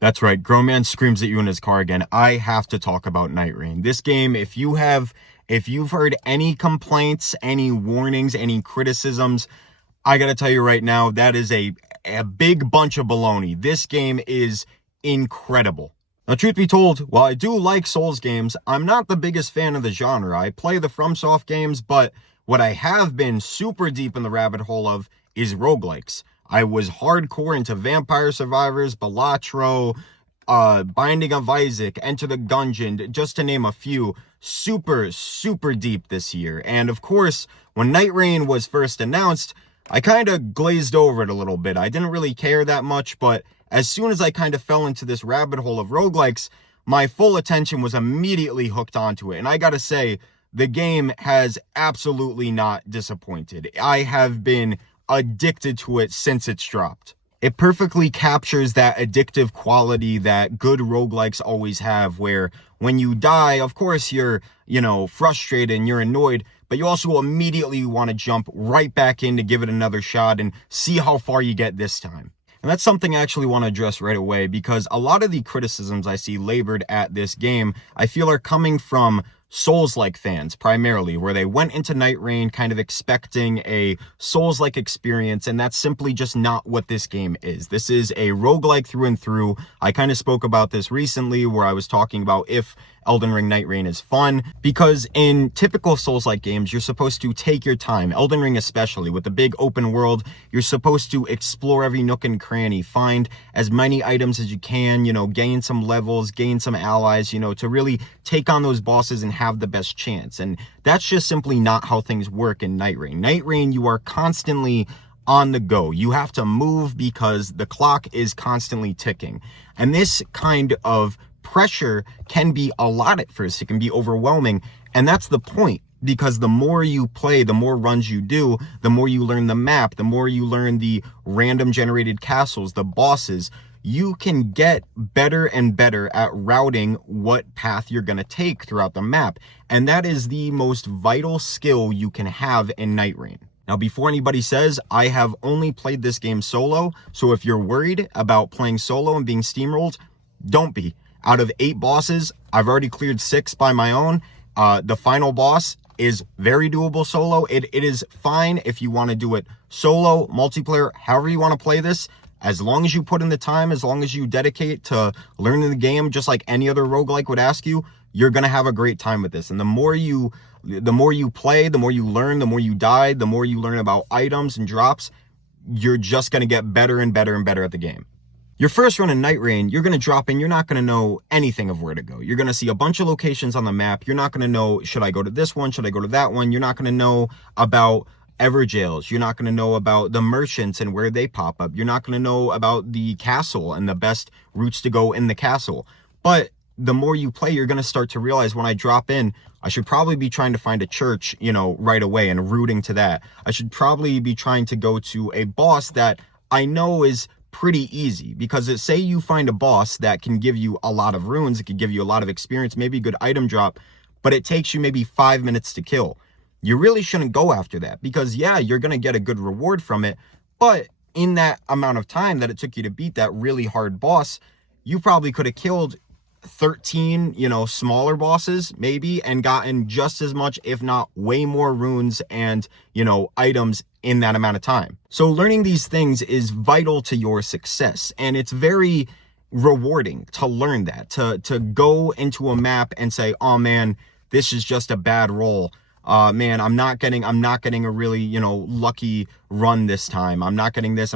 That's right. Grown man screams at you in his car again. I have to talk about Nightreign. This game, if you've heard any complaints, any warnings, any criticisms, I gotta tell you right now, that is a big bunch of baloney. This game is incredible. Now, truth be told, while I do like Souls games, I'm not the biggest fan of the genre. I play the Fromsoft games, but what I have been super deep in the rabbit hole of is roguelikes. I was hardcore into Vampire Survivors, Balatro, Binding of Isaac, Enter the Gungeon, just to name a few. Super, super deep this year. And of course, when Nightreign was first announced, I kind of glazed over it a little bit. I didn't really care that much, but as soon as I kind of fell into this rabbit hole of roguelikes, my full attention was immediately hooked onto it. And I gotta say, the game has absolutely not disappointed. I have been addicted to it since it's dropped. It perfectly captures that addictive quality that good roguelikes always have, where when you die, of course, you're, frustrated and you're annoyed, but you also immediately want to jump right back in to give it another shot and see how far you get this time. And that's something I actually want to address right away, because a lot of the criticisms I see labored at this game, I feel are coming from Souls-like fans primarily, where they went into Nightreign kind of expecting a Souls-like experience, and that's simply just not what this game is. This is a roguelike through and through. I kind of spoke about this recently where I was talking about if Elden Ring Nightreign is fun, because in typical Souls-like games, you're supposed to take your time. Elden Ring especially, with the big open world, you're supposed to explore every nook and cranny, find as many items as you can, gain some levels, gain some allies, to really take on those bosses and have the best chance. And that's just simply not how things work in Nightreign. Nightreign, you are constantly on the go. You have to move because the clock is constantly ticking. And this kind of pressure can be a lot at first. It can be overwhelming. And that's the point, because the more you play, the more runs you do, the more you learn the map, the more you learn the random generated castles, the bosses, you can get better and better at routing what path you're going to take throughout the map. And that is the most vital skill you can have in Nightreign. Now, before anybody says, I have only played this game solo, so if you're worried about playing solo and being steamrolled, don't be. Out of 8 bosses, I've already cleared 6 by my own. The final boss is very doable solo. It is fine if you want to do it solo, multiplayer, however you want to play this. As long as you put in the time, as long as you dedicate to learning the game, just like any other roguelike would ask you, you're going to have a great time with this. And the more you play, the more you learn, the more you die, the more you learn about items and drops, you're just going to get better and better and better at the game. Your first run in Nightreign, you're going to drop in, you're not going to know anything of where to go. You're going to see a bunch of locations on the map. You're not going to know, should I go to this one? Should I go to that one? You're not going to know about Everjails. You're not going to know about the merchants and where they pop up. You're not going to know about the castle and the best routes to go in the castle. But the more you play, you're going to start to realize, when I drop in, I should probably be trying to find a church, right away and rooting to that. I should probably be trying to go to a boss that I know is pretty easy, because say you find a boss that can give you a lot of runes, it can give you a lot of experience, maybe a good item drop, but it takes you maybe 5 minutes to kill. You really shouldn't go after that, because yeah, you're going to get a good reward from it, but in that amount of time that it took you to beat that really hard boss, you probably could have killed 13, smaller bosses maybe, and gotten just as much, if not way more runes and, items in that amount of time. So learning these things is vital to your success, and it's very rewarding to learn that, to go into a map and say, oh man, this is just a bad roll. Man, I'm not getting a really, lucky run this time. I'm not getting this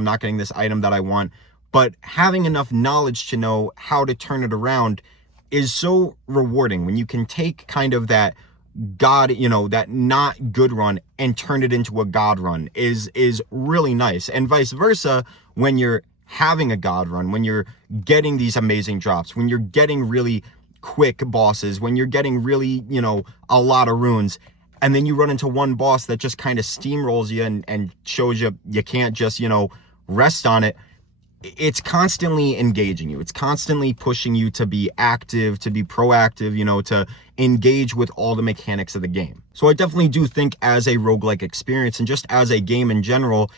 item that I want. But having enough knowledge to know how to turn it around is so rewarding when you can take kind of that that not good run and turn it into a god run is really nice. And vice versa, when you're having a god run, when you're getting these amazing drops, when you're getting really quick bosses, when you're getting really, a lot of runes, and then you run into one boss that just kind of steamrolls you and shows you can't just, rest on it. It's constantly engaging you. It's constantly pushing you to be active, to be proactive, to engage with all the mechanics of the game. So I definitely do think, as a roguelike experience and just as a game in general,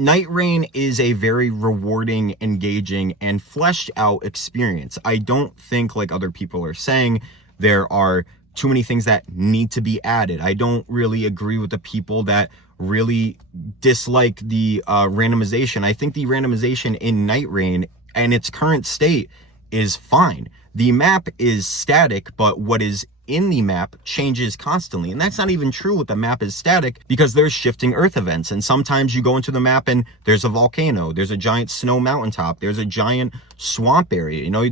Nightreign is a very rewarding, engaging, and fleshed out experience. I don't think, like other people are saying, there are too many things that need to be added. I don't really agree with the people that really dislike the randomization. I think the randomization in Nightreign and its current state is fine. The map is static, but what is in the map changes constantly. And that's not even true with the map is static, because there's shifting earth events. And sometimes you go into the map and there's a volcano, there's a giant snow mountaintop, there's a giant swamp area. You know,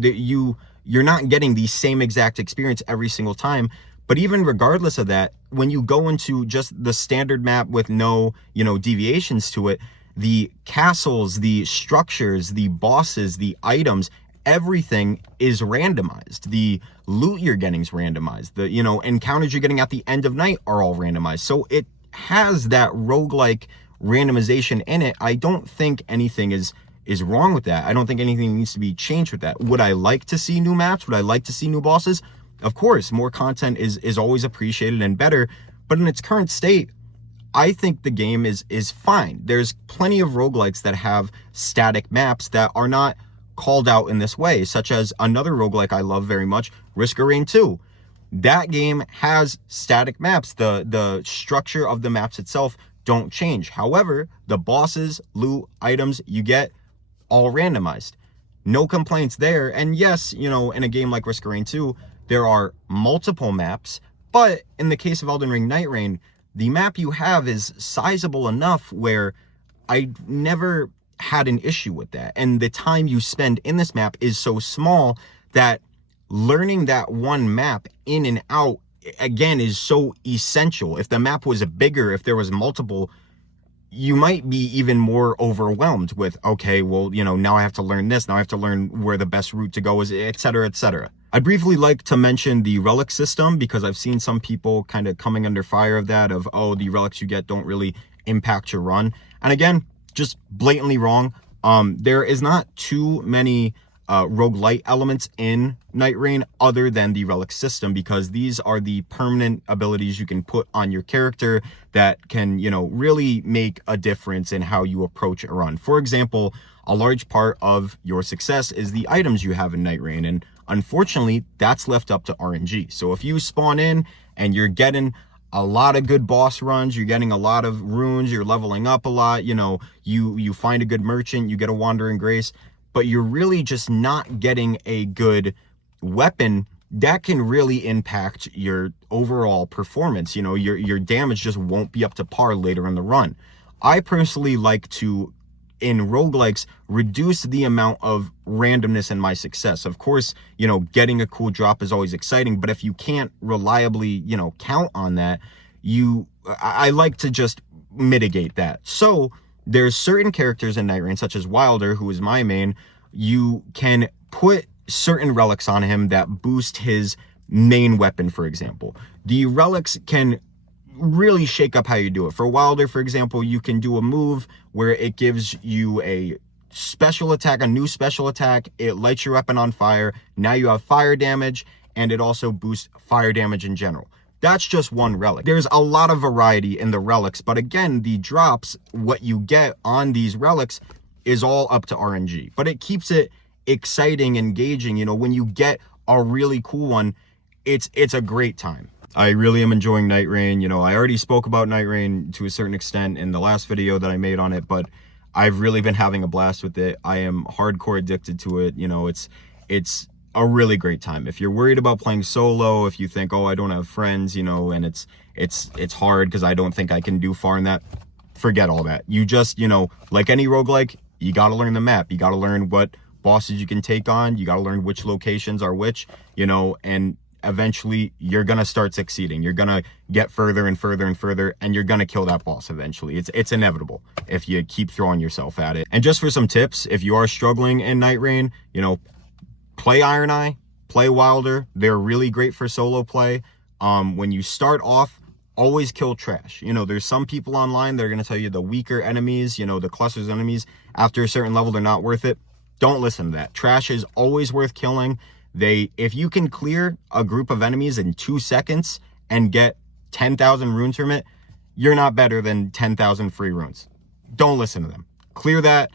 you're not getting the same exact experience every single time. But even regardless of that, when you go into just the standard map with no, you know, deviations to it, the castles, the structures, the bosses, the items, everything is randomized. The loot you're getting is randomized. The, you know, encounters you're getting at the end of night are all randomized. So it has that roguelike randomization in it. I don't think anything is wrong with that. I don't think anything needs to be changed with that. Would I like to see new maps? Would I like to see new bosses? Of course, more content is always appreciated and better. But in its current state, I think the game is fine. There's plenty of roguelikes that have static maps that are not called out in this way, such as another roguelike I love very much, Risk of Rain 2. That game has static maps. The structure of the maps itself don't change. However, the bosses, loot, items you get, all randomized. No complaints there. And yes, you know, in a game like Risk of Rain 2, there are multiple maps, but in the case of Elden Ring Nightreign, the map you have is sizable enough where I never had an issue with that. And the time you spend in this map is so small that learning that one map in and out, again, is so essential. If the map was bigger, if there was multiple, you might be even more overwhelmed with, okay, well, you know, now I have to learn this, now I have to learn where the best route to go is, etc., etc. I'd briefly like to mention the relic system, because I've seen some people kind of coming under fire of that, of, oh, the relics you get don't really impact your run. And again, just blatantly wrong. There is not too many roguelite elements in Nightreign other than the relic system, because these are the permanent abilities you can put on your character that can, you know, really make a difference in how you approach a run. For example, a large part of your success is the items you have in Nightreign, and unfortunately, that's left up to RNG. So if you spawn in and you're getting a lot of good boss runs, you're getting a lot of runes, you're leveling up a lot, you know, you find a good merchant, you get a Wandering Grace, but you're really just not getting a good weapon, that can really impact your overall performance. You know, your damage just won't be up to par later in the run. I personally like to, in roguelikes, reduce the amount of randomness in my success. Of course, you know, getting a cool drop is always exciting, but if you can't reliably, you know, count on that, I like to just mitigate that. So there's certain characters in Nightreign, such as Wilder, who is my main. You can put certain relics on him that boost his main weapon, for example. The relics can really shake up how you do it. For Wilder, for example, you can do a move where it gives you a special attack, a new special attack. It lights your weapon on fire. Now you have fire damage, and it also boosts fire damage in general. That's just one relic. There's a lot of variety in the relics, but again, the drops, what you get on these relics is all up to RNG, but it keeps it exciting, engaging. You know, when you get a really cool one, it's a great time. I really am enjoying Nightreign. You know, I already spoke about Nightreign to a certain extent in the last video that I made on it, but I've really been having a blast with it. I am hardcore addicted to it. You know, it's a really great time. If you're worried about playing solo, if you think, oh, I don't have friends, you know, and it's hard because I don't think I can do far in that, forget all that. You just, you know, like any roguelike, you got to learn the map. You got to learn what bosses you can take on. You got to learn which locations are which, you know, and eventually you're going to start succeeding. You're going to get further and further and further, and you're going to kill that boss eventually. It's inevitable if you keep throwing yourself at it. And just for some tips, if you are struggling in Nightreign, you know, play Iron Eye, play Wilder. They're really great for solo play. When you start off, always kill trash. You know, there's some people online that are going to tell you the weaker enemies, you know, the clusters enemies, after a certain level, they're not worth it. Don't listen to that. Trash is always worth killing. If you can clear a group of enemies in 2 seconds and get 10,000 runes from it, you're not better than 10,000 free runes. Don't listen to them. clear that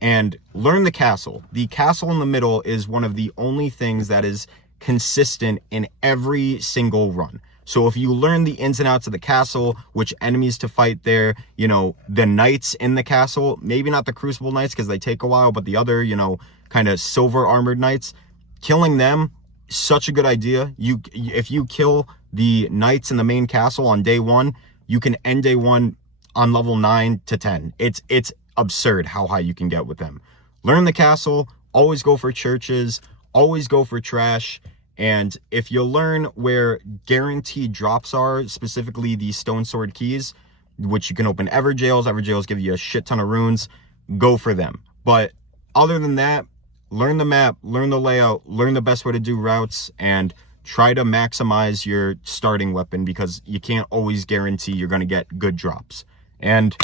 and learn the castle. The castle in the middle is one of the only things that is consistent in every single run. So if you learn the ins and outs of the castle, which enemies to fight there, you know, the knights in the castle, maybe not the Crucible Knights because they take a while, but the other, you know, kind of silver armored knights, killing them, such a good idea. If you kill the knights in the main castle on day 1, you can end day 1 on level 9 to 10. It's absurd how high you can get with them. Learn the castle, always go for churches, always go for trash. And if you learn where guaranteed drops are, specifically the stone sword keys, which you can open Everjails give you a shit ton of runes, go for them. But other than that, learn the map, learn the layout, learn the best way to do routes, and try to maximize your starting weapon because you can't always guarantee you're going to get good drops. And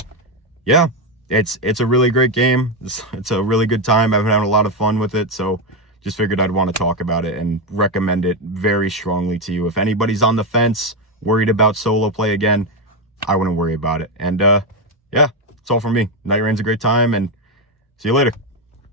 yeah, it's a really great game. It's a really good time. I've had a lot of fun with it, so just figured I'd want to talk about it and recommend it very strongly to you. If anybody's on the fence, worried about solo play again, I wouldn't worry about it. And yeah, that's all from me. Nightreign's a great time, and see you later.